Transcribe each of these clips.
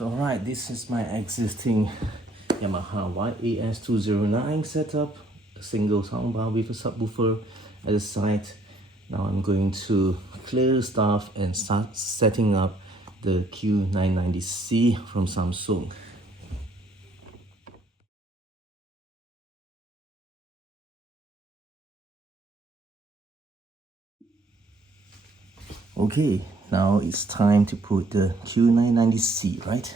So alright, this is my existing Yamaha YAS209 setup, a single soundbar with a subwoofer at the side. Now I'm going to clear the stuff and start setting up the Q990c from Samsung. Okay, now it's time to put the Q990c, right?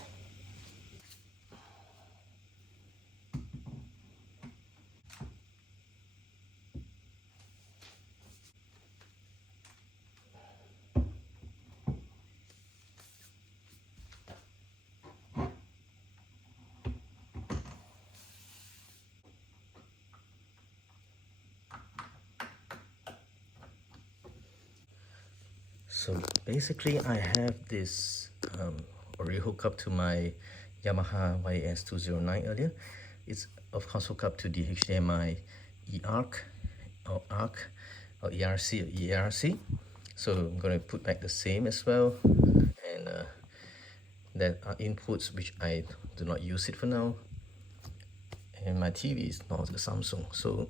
So basically I have this already hooked up to my Yamaha YS209 earlier. It's of course hooked up to the HDMI eARC or ARC or ERC or ERC. So I'm going to put back the same as well, and that are inputs which I do not use it for now. And my TV is not a Samsung, so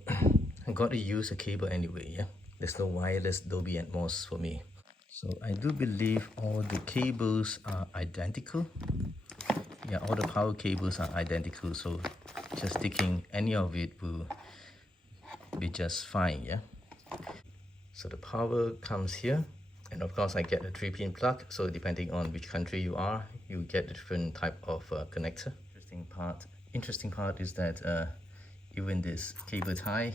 I got to use a cable anyway. Yeah, there's no wireless Dolby Atmos for me. So I do believe all the cables are identical. Yeah, all the power cables are identical, so just sticking any of it will be just fine. Yeah. So the power comes here, and of course I get a 3-pin plug, so depending on which country you are, you get a different type of connector. Interesting part is that even this cable tie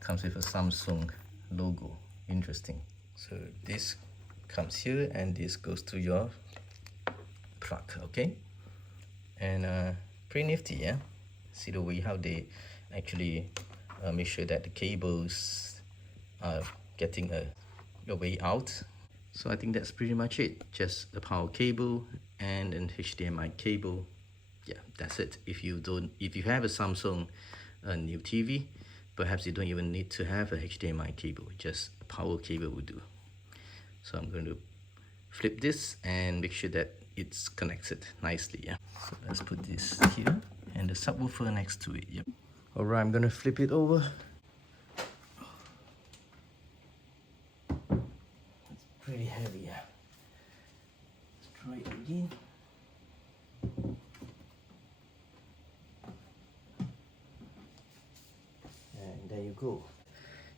comes with a Samsung logo. Interesting. So this comes here and this goes to your plug, okay? And pretty nifty, yeah? See the way how they actually make sure that the cables are getting a way out. So I think that's pretty much it. Just a power cable and an HDMI cable. Yeah, that's it. If you have a Samsung new TV, perhaps you don't even need to have a HDMI cable, just a power cable will do. So I'm going to flip this and make sure that it's connected nicely. Yeah. So let's put this here and the subwoofer next to it. Yep. Alright, I'm gonna flip it over. It's pretty heavy. Yeah. Let's try it again. And there you go.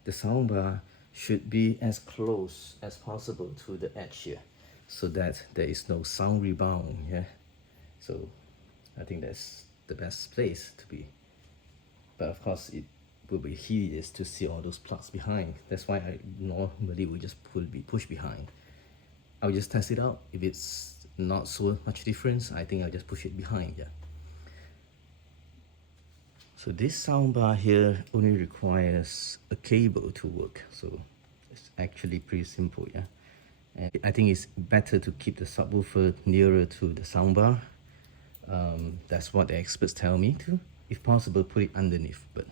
The soundbar should be as close as possible to the edge here, so that there is no sound rebound. Yeah, so I think that's the best place to be. But of course it will be hideous to see all those plugs behind. That's why I normally will just be pushed behind. I'll just test it out. If it's not so much difference, I think I'll just push it behind. Yeah. So this soundbar here only requires a cable to work, so it's actually pretty simple. Yeah, and I think it's better to keep the subwoofer nearer to the soundbar. That's what the experts tell me to. If possible, put it underneath, but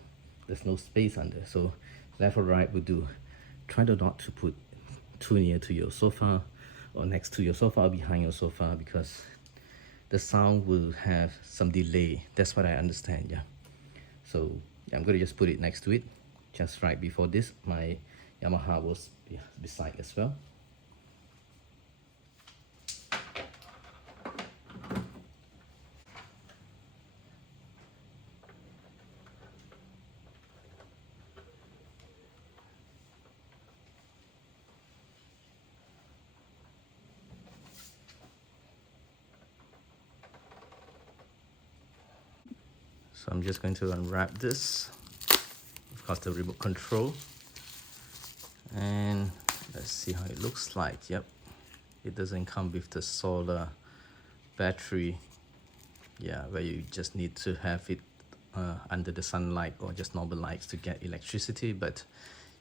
there's no space under, so left or right would do. Try not to put too near to your sofa or next to your sofa or behind your sofa, because the sound will have some delay. That's what I understand. Yeah. So yeah, I'm going to just put it next to it, just right before this. My Yamaha was beside as well. So I'm just going to unwrap this, of course the remote control, and let's see how it looks like. Yep, it doesn't come with the solar battery, yeah, where you just need to have it under the sunlight or just normal lights to get electricity, but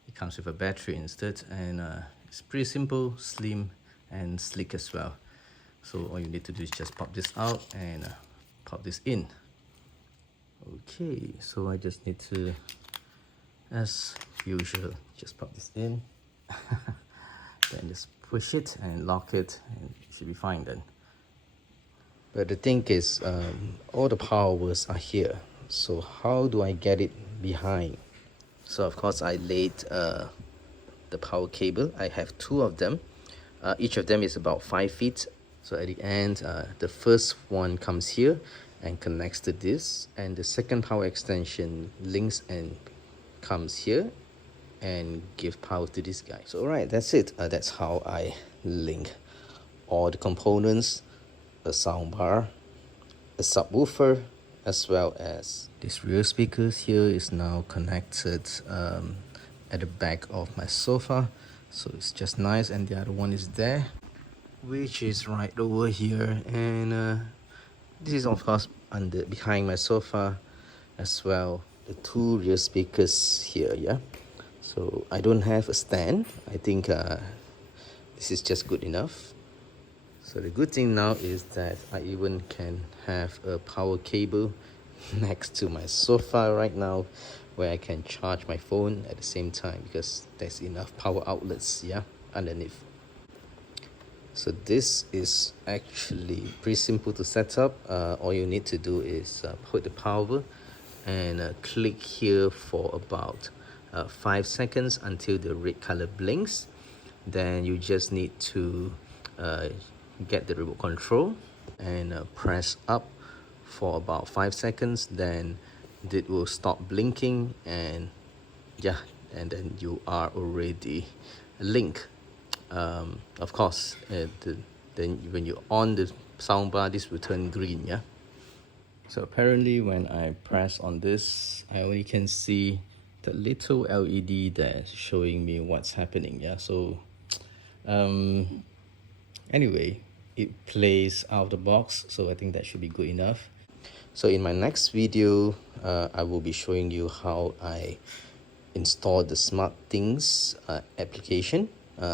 it comes with a battery instead, and it's pretty simple, slim and sleek as well. So all you need to do is just pop this out and pop this in. Okay, so I just need to, as usual, just pop this in, then just push it and lock it, and it should be fine then. But the thing is, all the powers are here. So how do I get it behind? So of course I laid the power cable. I have two of them. Each of them is about 5 feet. So at the end, the first one comes here and connects to this, and the second power extension links and comes here and give power to this guy. So alright, that's it. That's how I link all the components, a soundbar, a subwoofer, as well as this rear speakers here is now connected at the back of my sofa. So it's just nice, and the other one is there, which is right over here, and this is of course behind my sofa as well. The two rear speakers here, yeah. So I don't have a stand. I think this is just good enough. So the good thing now is that I even can have a power cable next to my sofa right now, where I can charge my phone at the same time, because there's enough power outlets, yeah, underneath. So this is actually pretty simple to set up. All you need to do is put the power and click here for about 5 seconds until the red color blinks. Then you just need to get the remote control and press up for about 5 seconds. Then it will stop blinking, and yeah, and then you are already linked. Of course, then when you on the soundbar, this will turn green, yeah. So apparently when I press on this, I only can see the little LED there showing me what's happening, yeah. So anyway, it plays out of the box, so I think that should be good enough. So in my next video, I will be showing you how I install the SmartThings application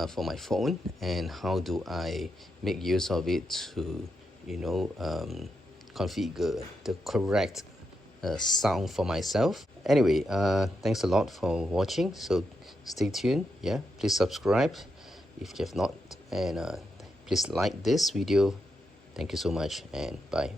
for my phone, and how do I make use of it to, you know, configure the correct sound for myself. Anyway, thanks a lot for watching. So stay tuned, yeah. Please subscribe if you have not, and please like this video. Thank you so much, and bye.